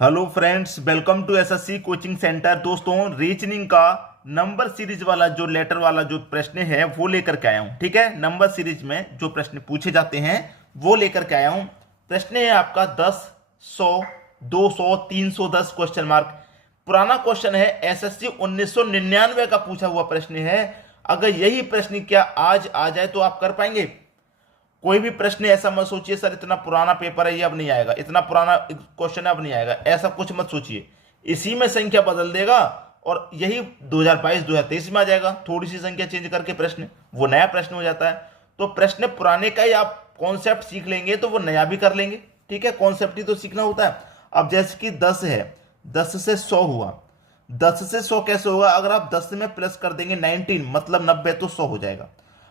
Hello friends, welcome to SSC coaching centre. दोस्तों, reasoning का number series वाला जो लेटर वाला जो प्रश्न है वो लेकर के आया हूं। ठीक है, नंबर सीरीज में जो प्रश्न पूछे जाते हैं वो लेकर के आया हूं। प्रश्न है आपका 10, 100, 200, 310 क्वेश्चन मार्क। पुराना क्वेश्चन है, एसएससी 1999 का पूछा हुआ प्रश्न है। अगर यही प्रश्न क्या आज आ जाए तो आप कर पाएंगे? कोई भी प्रश्न ऐसा मत सोचिए सर इतना पुराना पेपर है ये अब नहीं आएगा, इतना पुराना क्वेश्चन है अब नहीं आएगा, ऐसा कुछ मत सोचिए। इसी में संख्या बदल देगा और यही 2022 2023 में आ जाएगा। थोड़ी सी संख्या चेंज करके प्रश्न वो नया प्रश्न हो जाता है। तो प्रश्न पुराने का ही आप कॉन्सेप्ट सीख लेंगे तो वो नया भी कर लेंगे। ठीक है, कॉन्सेप्ट ही तो सीखना होता है। अब जैसे कि 10 है, 10 से 100 हुआ। 10 से 100 कैसे होगा? अगर आप 10 में प्लस कर देंगे 19 मतलब 90 तो 100 हो जाएगा।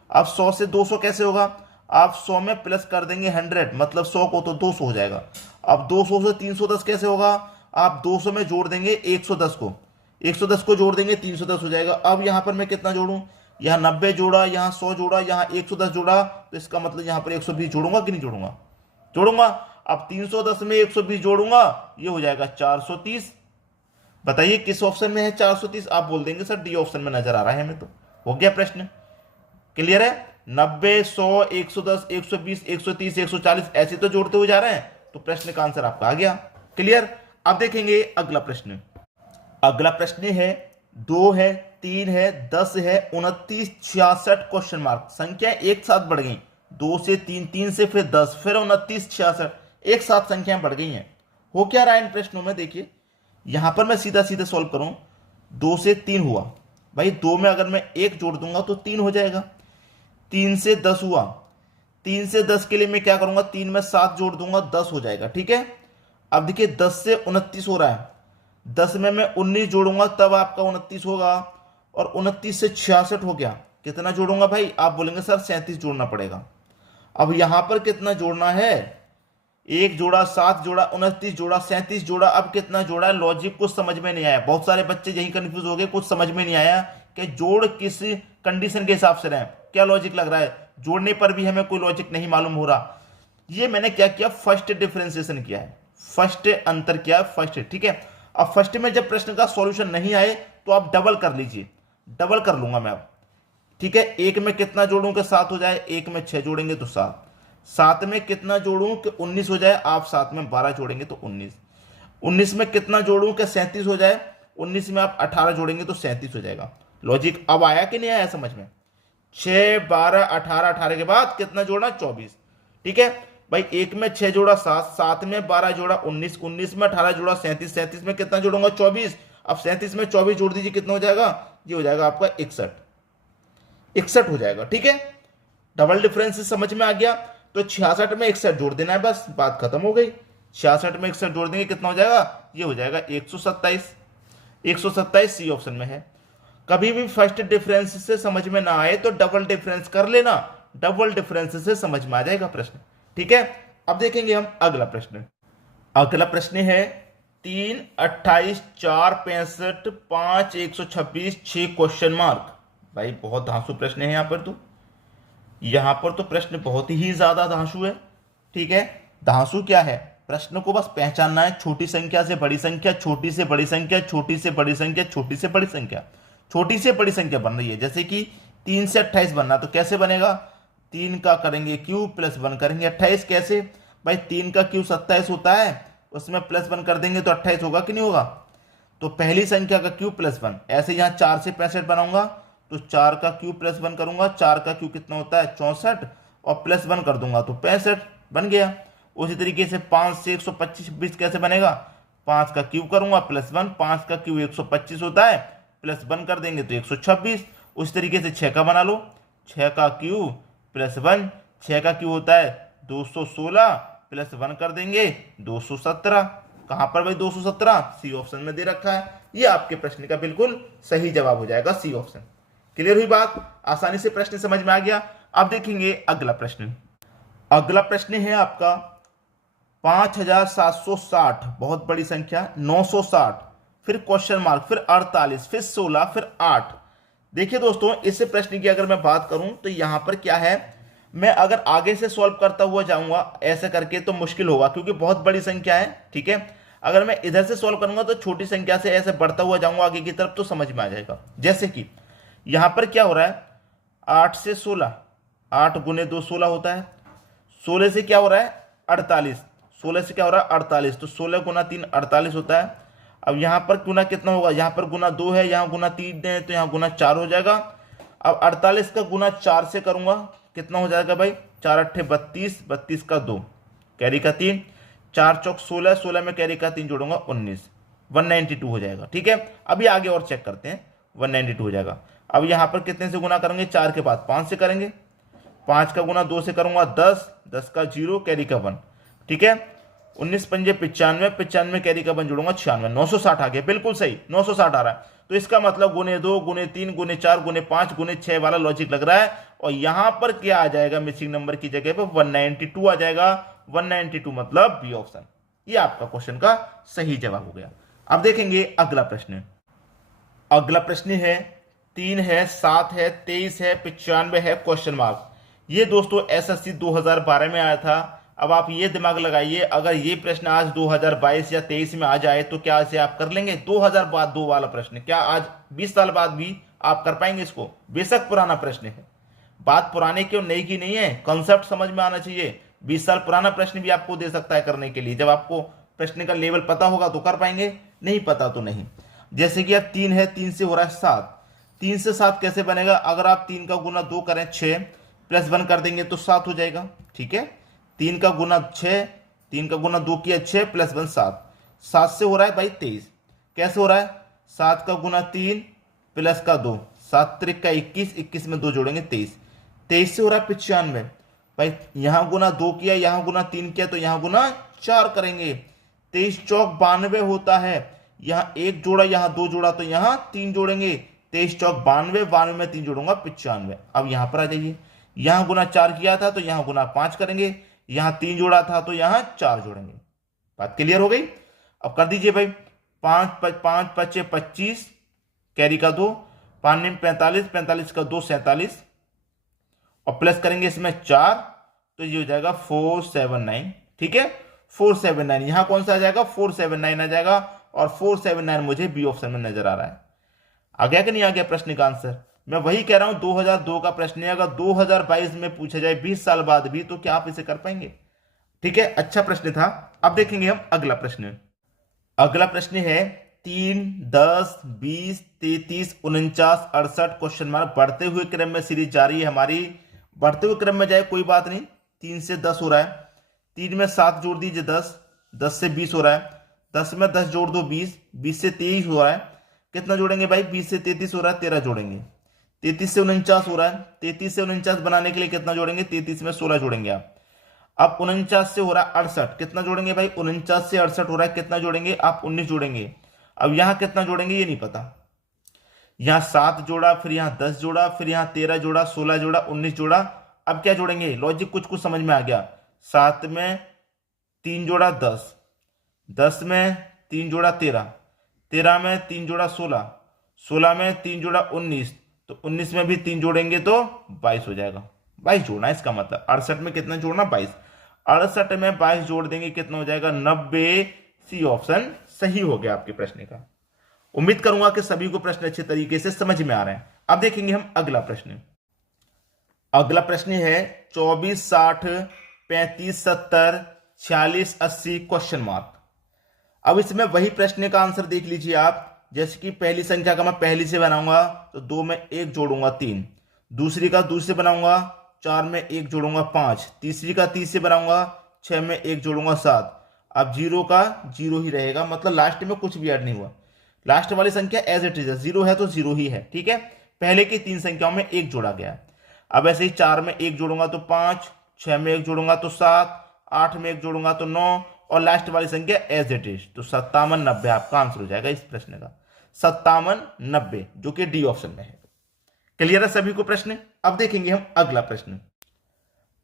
अब 100 से 200 कैसे होगा? आप 100 में प्लस कर देंगे 100 मतलब 100 को तो 200 हो जाएगा। अब 200 से 310 कैसे होगा? आप 200 में जोड़ देंगे 110 को, 110 को जोड़ देंगे 310 हो जाएगा। अब यहां पर मैं कितना जोड़ूं? यहाँ 90 जोड़ा, यहाँ 100 जोड़ा, यहाँ 110 जोड़ा, तो इसका मतलब यहाँ पर 120 जोड़ूंगा कि नहीं जोड़ूंगा? जोड़ूंगा। अब 310 में 120 जोड़ूंगा, ये हो जाएगा 430। बताइए किस ऑप्शन में है 430? आप बोल देंगे सर डी ऑप्शन में नजर आ रहा है हमें। तो हो गया प्रश्न। क्लियर है? 90, 100, 110, 120, 130, 140 ऐसे तो जोड़ते हुए जा रहे हैं, तो प्रश्न का आंसर आपका आ गया। क्लियर? अब देखेंगे अगला प्रश्न। अगला प्रश्न है 2 है, 3 है, 10 है, 29, 66 क्वेश्चन मार्क। संख्या एक साथ बढ़ गई, 2 से 3, 3 से फिर 10, फिर 29, 66 एक साथ संख्याएं बढ़ गई हैं। हो क्या रहा है इन प्रश्नों में? देखिए यहां पर मैं सीधा सीधा सॉल्व करूं। 2 से 3 हुआ, भाई 2 में अगर मैं 1 जोड़ दूंगा तो 3 हो जाएगा। 3 से 10 हुआ, 3 से 10 के लिए मैं क्या करूंगा? 3 में 7 जोड़ दूंगा, 10 हो जाएगा। ठीक है, अब देखिए 10 से 29 हो रहा है, 10 में मैं 19 जोड़ूंगा तब आपका 29 होगा, और 29 से 66 हो गया। कितना जोड़ूंगा भाई? आप बोलेंगे सर 37 जोड़ना पड़ेगा। अब यहां पर कितना जोड़ना है? 1 जोड़ा, 7 जोड़ा, 29 जोड़ा, 37 जोड़ा। अब कितना जोड़ा है? लॉजिक कुछ समझ में नहीं आया। बहुत सारे बच्चे यही कंफ्यूज हो गए, कुछ समझ में नहीं आया कि जोड़ किस कंडीशन के हिसाब से रहे, क्या लॉजिक लग रहा है। जोड़ने पर भी हमें कोई लॉजिक नहीं मालूम हो रहा। ये मैंने क्या किया? फर्स्ट डिफरेंशिएशन किया है, फर्स्ट अंतर किया है, फर्स्ट। ठीक है, अब फर्स्ट में जब प्रश्न का सॉल्यूशन नहीं आए तो आप डबल कर लीजिए। डबल कर लूंगा मैं अब। ठीक है, एक में कितना जोड़ूं कि 7 हो जाए? एक में 6 जोड़ेंगे तो 7। 7 में कितना जोड़ूं कि 19 हो जाए? आप 7 में 12 जोड़ेंगे तो 19। 19 में कितना जोड़ूं कि 37 हो जाए? 19 में आप 18 जोड़ेंगे तो 37 हो जाएगा। लॉजिक अब आया कि नहीं आया समझ में? 6, 12, 18, 18 के बाद कितना जोड़ना? 24। ठीक है भाई, एक में 6 जोड़ा 7, 7 में 12 जोड़ा 19, 19 में 18 जोड़ा 37, 37 में कितना जोड़ूंगा? 24। अब 37 में 24 जोड़ दीजिए, कितना हो जाएगा? ये हो जाएगा आपका 61। 61 हो जाएगा। ठीक है, डबल डिफरेंस समझ में आ गया। तो 66 में 61 जोड़ देना है, बस बात खत्म हो गई। 66 में 61 जोड़ देंगे, कितना हो जाएगा? ये हो जाएगा 127। 127 सी ऑप्शन में है। कभी भी फर्स्ट डिफरेंस से समझ में ना आए तो डबल डिफरेंस कर लेना, डबल डिफरेंस से समझ में आ जाएगा प्रश्न। ठीक है, अब देखेंगे हम अगला प्रश्न। अगला प्रश्न है 3, 28, 4, 65, 5, 126, 6 क्वेश्चन मार्क। भाई बहुत धांसू प्रश्न है यहाँ पर। तो यहां पर तो प्रश्न बहुत ही ज्यादा धांसू है। ठीक है, धांसू क्या है? प्रश्न को बस पहचानना है। छोटी संख्या से बड़ी संख्या, छोटी से बड़ी संख्या, छोटी से बड़ी संख्या, छोटी से बड़ी संख्या, छोटी से बड़ी संख्या बन रही है। जैसे कि 3 से 28 बनना, तो कैसे बनेगा? 3 का करेंगे क्यूब प्लस 1 करेंगे 28। कैसे भाई? 3 का क्यूब 27 होता है, उसमें प्लस 1 कर देंगे तो 28 होगा कि नहीं होगा? तो पहली संख्या का क्यूब प्लस 1। ऐसे यहां 4 से 65 बनाऊंगा तो 4 का क्यूब प्लस 1 करूंगा, 4 का क्यूब कितना होता है? 64, और प्लस 1 कर दूंगा तो 65 बन गया। उसी तरीके से 5 से 125 26 कैसे बनेगा? 5 का क्यूब करूंगा प्लस 1, 5 का क्यूब 125 होता है, प्लस 1 कर देंगे तो 126। उस तरीके से 6 का बना लो, 6 का क्यूब प्लस 1, 6 का क्यूब होता है 216, प्लस 1 कर देंगे 217। कहां पर भाई 217? सी ऑप्शन में दे रखा है। ये आपके प्रश्न का बिल्कुल सही जवाब हो जाएगा, सी ऑप्शन। क्लियर हुई बात? आसानी से प्रश्न समझ में आ गया। अब देखेंगे अगला प्रश्न। अगला प्रश्न है आपका 5760, बहुत बड़ी संख्या, 960, फिर क्वेश्चन मार्क, फिर 48, फिर 16, फिर 8। देखिए दोस्तों, इस प्रश्न की अगर मैं बात करूं तो यहां पर क्या है, मैं अगर आगे से सॉल्व करता हुआ जाऊंगा ऐसे करके तो मुश्किल होगा, क्योंकि बहुत बड़ी संख्या है। ठीक है, अगर मैं इधर से सॉल्व करूंगा तो छोटी संख्या से ऐसे बढ़ता हुआ जाऊंगा आगे की तरफ तो समझ में आ जाएगा। जैसे कि यहां पर क्या हो रहा है, 8 से 16, 8 गुने 2 16 होता है। 16 से क्या हो रहा है 48, 16 से क्या हो रहा है 48, तो 16 गुना 3 48 होता है। अब यहाँ पर गुना कितना होगा, यहाँ पर गुना 2 है, यहाँ गुना 3 है, तो यहाँ गुना 4 हो जाएगा। अब 48 का गुना 4 से करूंगा, कितना हो जाएगा भाई, 4 अट्ठे 32, 32 का 2, कैरी का 3, 4 चौक 16, 16 में कैरी का 3 जोड़ूंगा 19, 192 हो जाएगा। ठीक है, अभी आगे और चेक करते हैं, 192 हो जाएगा। अब यहाँ पर कितने से गुना करेंगे, 4 के बाद 5 से करेंगे, 5 का गुना 2 से करूंगा 10, 10 का 0, कैरी का 1। ठीक है, 19 पंजे 95, 95 कैरी का 1 जोड़ूंगा 96, 960 आ गया, बिल्कुल सही 960 आ रहा है। तो इसका मतलब गुने 2 गुने 3 गुने 4 गुने 5 गुने 6 वाला लॉजिक लग रहा है। और यहां पर क्या आ जाएगा, मिसिंग नंबर की जगह पर 192 आ जाएगा। 192 मतलब बी ऑप्शन, ये आपका क्वेश्चन का सही जवाब हो गया। अब देखेंगे अगला प्रश्न। अगला प्रश्न है 3 है, 7 है, 23 है, 95 है, क्वेश्चन मार्क। ये दोस्तों एसएससी 2012 में आया था। अब आप ये दिमाग लगाइए, अगर ये प्रश्न आज 2022 या 23 में आ जाए तो क्या इसे आप कर लेंगे। 2002 वाला प्रश्न, क्या आज 20 साल बाद भी आप कर पाएंगे इसको। बेशक पुराना प्रश्न है, बात पुराने की और नई की नहीं है, कंसेप्ट समझ में आना चाहिए। 20 साल पुराना प्रश्न भी आपको दे सकता है करने के लिए, जब आपको प्रश्न का लेवल पता होगा तो कर पाएंगे, नहीं पता तो नहीं। जैसे कि अब 3 है, 3 से हो रहा है 7, 3 से 7 कैसे बनेगा, अगर आप 3 का गुना 2 करें 6 प्लस 1 कर देंगे तो 7 हो जाएगा। ठीक है, 3 का गुना 6, 3 का गुना 2 किया 6 प्लस 1 7, 7 से हो रहा है भाई 23। कैसे हो रहा है, 7 का गुना 3 प्लस का 2, 7 त्रिक का 21, 21 में 2 जोड़ेंगे 23, 23 से हो रहा है 95। भाई यहां गुना 2 किया, यहां गुना 3 किया, तो यहां गुना 4 करेंगे, 23 चौक 92 होता है। यहां 1 जोड़ा, यहां 2 जोड़ा, तो यहां 3 जोड़ेंगे, 23 चौक 92, 92 में 3 जोड़ूंगा 95। अब यहां पर आ जाइए, यहां गुना 4 किया था तो यहां गुना 5 करेंगे, यहां 3 जोड़ा था तो यहां 4 जोड़ेंगे। बात क्लियर हो गई। अब कर दीजिए भाई, 5 पचे 25, कैरी का 2, 5 निम 45, 45 का 2 47, और प्लस करेंगे इसमें 4, तो ये हो जाएगा 479। ठीक है, 479, यहां कौन सा आ जाएगा, 479 आ जाएगा, और 479 मुझे बी ऑप्शन में नजर आ रहा है। आ गया कि नहीं आ गया प्रश्न का आंसर। मैं वही कह रहा हूं, 2002 का प्रश्न है, अगर 2022 में पूछा जाए 20 साल बाद भी, तो क्या आप इसे कर पाएंगे। ठीक है, अच्छा प्रश्न था। अब देखेंगे हम अगला प्रश्न। अगला प्रश्न है 3, 10, 20, 33, 49, 68, क्वेश्चन मार्क। बढ़ते हुए क्रम में सीरीज जारी है हमारी, बढ़ते हुए क्रम में जाए कोई बात नहीं। 3 से 10 हो रहा है, 3 में 7 जोड़ दीजिए 10, 10 से 20 हो रहा है, 10 में 10 जोड़ दो 20, 20 से 23 हो रहा है, कितना जोड़ेंगे भाई, 20 से 33 हो रहा है, 13 जोड़ेंगे, 33 से 49 हो रहा है, 33 से 49 बनाने के लिए कितना जोड़ेंगे, 33 में 16 जोड़ेंगे आप। अब 49 से हो रहा है 68, कितना जोड़ेंगे भाई, 49 से 68 हो रहा है, कितना जोड़ेंगे आप, 19 जोड़ेंगे। अब यहां कितना जोड़ेंगे ये नहीं पता, यहां 7 जोड़ा, फिर यहां 10 जोड़ा, फिर यहां 13 जोड़ा, 16 जोड़ा, 19 जोड़ा। अब क्या जोड़ेंगे, लॉजिक कुछ कुछ समझ में आ गया। 7 में 3 जोड़ा 10, 10 में 3 जोड़ा 13, 13 में 3 जोड़ा 16, 16 में 3 जोड़ा 19, तो 19 में भी 3 जोड़ेंगे तो 22 हो जाएगा। 22 जोड़ना है इसका मतलब, 68 में कितना जोड़ना 22, 68 में 22 जोड़ देंगे, कितना हो जाएगा 90। सी ऑप्शन सही हो गया आपके प्रश्न का। उम्मीद करूंगा कि सभी को प्रश्न अच्छे तरीके से समझ में आ रहे हैं। अब देखेंगे हम अगला प्रश्न। अगला प्रश्न है 24, 60, 35, 70, 46, 80, क्वेश्चन मार्क। अब इसमें वही प्रश्न का आंसर देख लीजिए आप। जैसे कि पहली संख्या का मैं पहली से बनाऊंगा तो 2 में 1 जोड़ूंगा 3, दूसरी का दूसरी से बनाऊंगा 4 में 1 जोड़ूंगा 5, तीसरी का 30 से बनाऊंगा 6 में 1 जोड़ूंगा 7। अब 0 का 0 ही रहेगा, मतलब लास्ट में कुछ भी ऐड नहीं हुआ, लास्ट वाली संख्या एज इट इज है, 0 है तो 0 ही है। ठीक है, पहले की 3 संख्याओं में 1 जोड़ा गया। अब ऐसे ही 4 में 1 जोड़ूंगा तो 5, 6 में 1 जोड़ूंगा तो 7, 8 में 1 जोड़ूंगा तो 9, और लास्ट वाली संख्या एज इट इज, तो 57, 90 आपका आंसर हो जाएगा इस प्रश्न का, 57, 90, जो कि डी ऑप्शन में है। क्लियर है सभी को प्रश्न। अब देखेंगे हम अगला प्रश्न।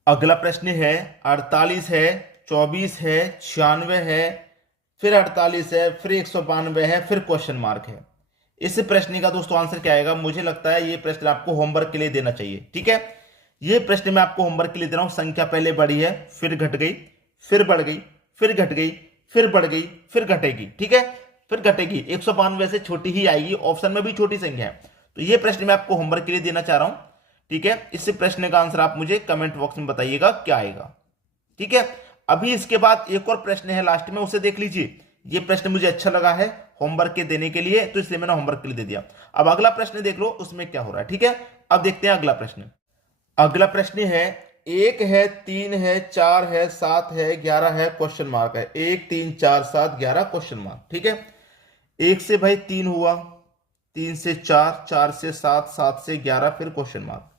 अगला प्रश्न है 48 है, 24 है, 96 है, फिर 48 है, फिर 192 है, फिर क्वेश्चन मार्क है। इस प्रश्न का दोस्तों आंसर क्या आएगा, मुझे लगता है ये प्रश्न आपको होमवर्क के लिए देना चाहिए। ठीक है, ये प्रश्न मैं आपको होमवर्क के लिए दे रहा हूं। संख्या पहले बढ़ी है, फिर घट गई, फिर बढ़ गई, फिर घट गई, फिर बढ़ गई, फिर घटेगी, ठीक है, फिर घटेगी, 192 से छोटी ही आएगी, ऑप्शन में भी छोटी संख्या है। तो ये प्रश्न मैं आपको होमवर्क के लिए देना चाह रहा हूं, ठीक है। इस प्रश्न का आंसर आप मुझे कमेंट बॉक्स में बताइएगा क्या आएगा, ठीक है। अभी इसके बाद एक और प्रश्न है लास्ट में, उसे देख लीजिए। ये प्रश्न मुझे अच्छा लगा है होमवर्क के देने के लिए, तो इसलिए मैंने होमवर्क के लिए दे दिया। अब अगला प्रश्न देख लो उसमें क्या हो रहा है, ठीक है। अब देखते हैं अगला प्रश्न। अगला प्रश्न है 1 है, 3 है, 4 है, 7 है, 11 है, क्वेश्चन मार्क है। 1 3 4 7 11 क्वेश्चन मार्क, ठीक है। 1 से भाई 3 हुआ, 3 से 4, 4 से 7, 7 से 11, फिर क्वेश्चन मार्क।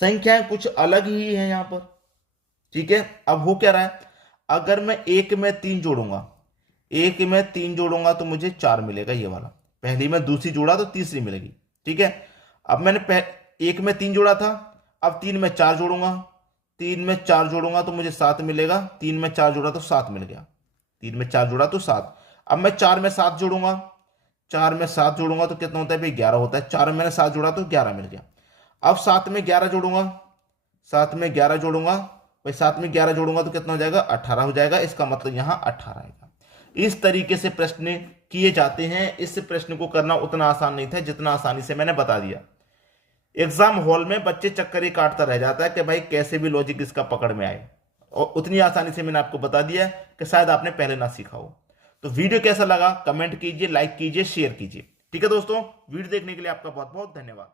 संख्याएं कुछ अलग ही है यहां पर, ठीक है। अब हो क्या रहा है, अगर मैं 1 में 3 जोड़ूंगा, 1 में 3 जोड़ूंगा तो मुझे 4 मिलेगा, ये वाला। पहली में दूसरी जोड़ा तो तीसरी मिलेगी, ठीक है। अब मैंने 1 में 3 जोड़ा था, अब 3 में 4 जोड़ूंगा, 3 में 4 जोड़ूंगा तो मुझे 7 मिलेगा, 3 में 4 जोड़ा तो 7 मिल गया, 3 में 4 जोड़ा तो 7। अब मैं 4 में 7 जोड़ूंगा, 4 में 7 जोड़ूंगा तो कितना होता है भाई, 11 होता है। 4 में मैंने 7 जोड़ा तो 11 मिल गया। अब 7 में 11 जोड़ूंगा, 7 में 11 जोड़ूंगा भाई, 7 में 11 जोड़ूंगा तो कितना हो जाएगा, 18 हो जाएगा। इसका मतलब यहां 18 आएगा। इस तरीके से प्रश्न किए जाते हैं। इस प्रश्न को करना उतना आसान नहीं था जितना आसानी से मैंने बता दिया। एग्जाम हॉल में बच्चे चक्कर ही काटता रह जाता है कि भाई कैसे भी लॉजिक इसका पकड़ में आए, और उतनी आसानी से मैंने आपको बता दिया कि शायद आपने पहले ना सीखा हो। तो वीडियो कैसा लगा कमेंट कीजिए, लाइक कीजिए, शेयर कीजिए, ठीक है दोस्तों। वीडियो देखने के लिए आपका बहुत बहुत धन्यवाद।